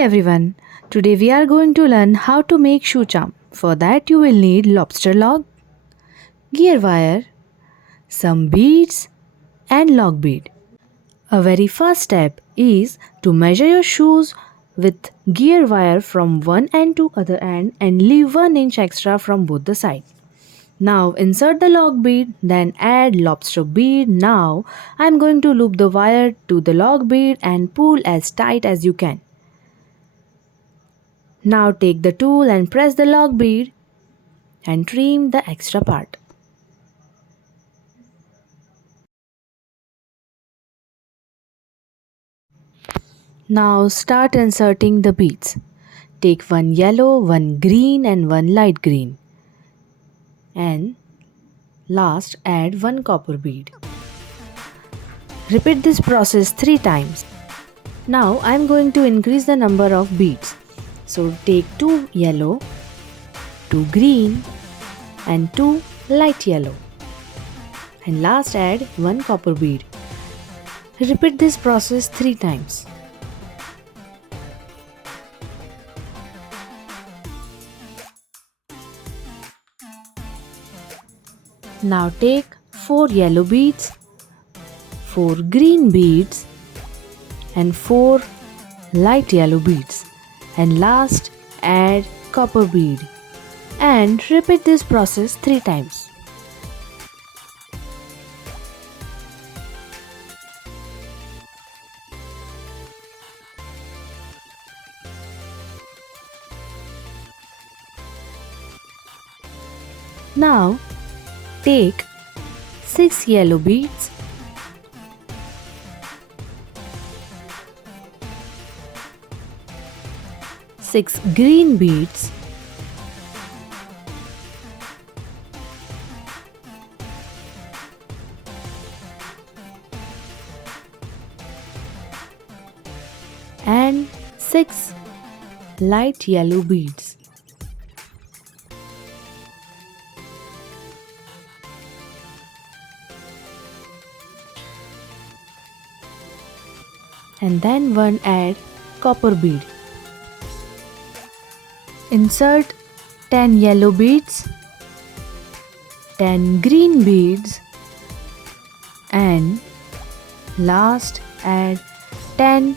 everyone, today we are going to learn how to make shoe charm. For that you will need lobster log, gear wire, some beads and log bead. A very first step is to measure your shoes with gear wire from one end to other end and leave 1 inch extra from both the sides. Now insert the log bead, then add lobster bead. Now I am going to loop the wire to the log bead and pull as tight as you can. Now take the tool and press the log bead and trim the extra part. Now start inserting the beads. Take one yellow, one green and one light green. And last add one copper bead. Repeat this process 3 times. Now I am going to increase the number of beads. So take 2 yellow, 2 green and 2 light yellow. And last add 1 copper bead. Repeat this process 3 times. Now take 4 yellow beads, 4 green beads and 4 light yellow beads and last add copper bead and repeat this process 3 times. Now take 6 yellow beads, 6 green beads, and 6 light yellow beads. And then one add copper bead. Insert 10 yellow beads, 10 green beads and last add 10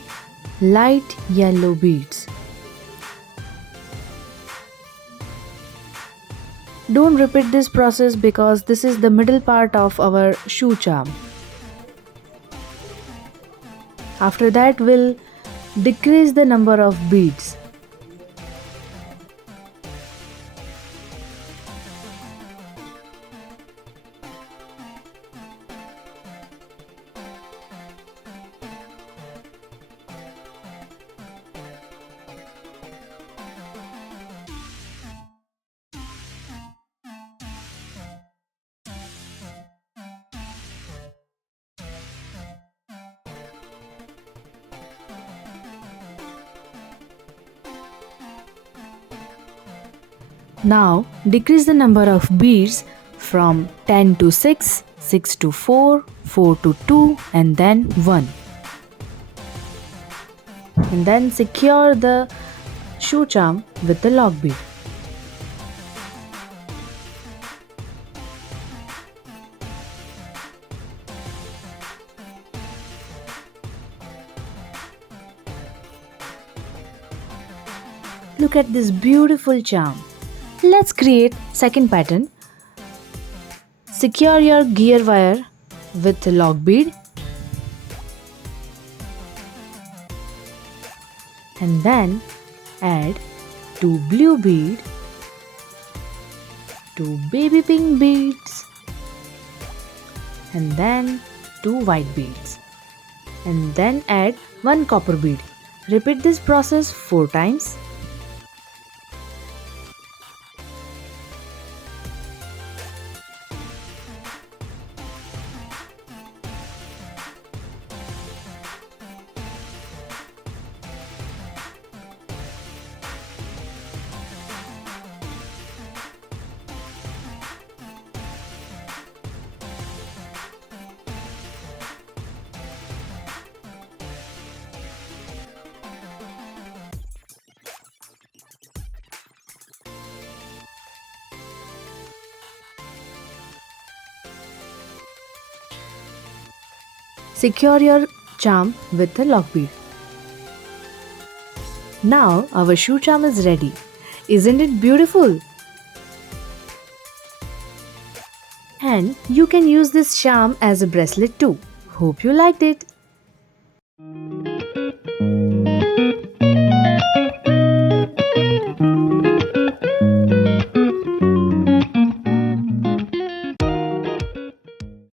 light yellow beads. Don't repeat this process because this is the middle part of our shoe charm. After that we'll decrease the number of beads. Now decrease the number of beads from 10 to 6, 6 to 4, 4 to 2 and then 1. And then secure the shoe charm with the log bead. Look at this beautiful charm. Let's create second pattern. Secure your gear wire with log bead and then add 2 blue bead, 2 baby pink beads and then 2 white beads and then add 1 copper bead. Repeat this process 4 times. Secure your charm with the lock bead. Now our shoe charm is ready. Isn't it beautiful? And you can use this charm as a bracelet too. Hope you liked it.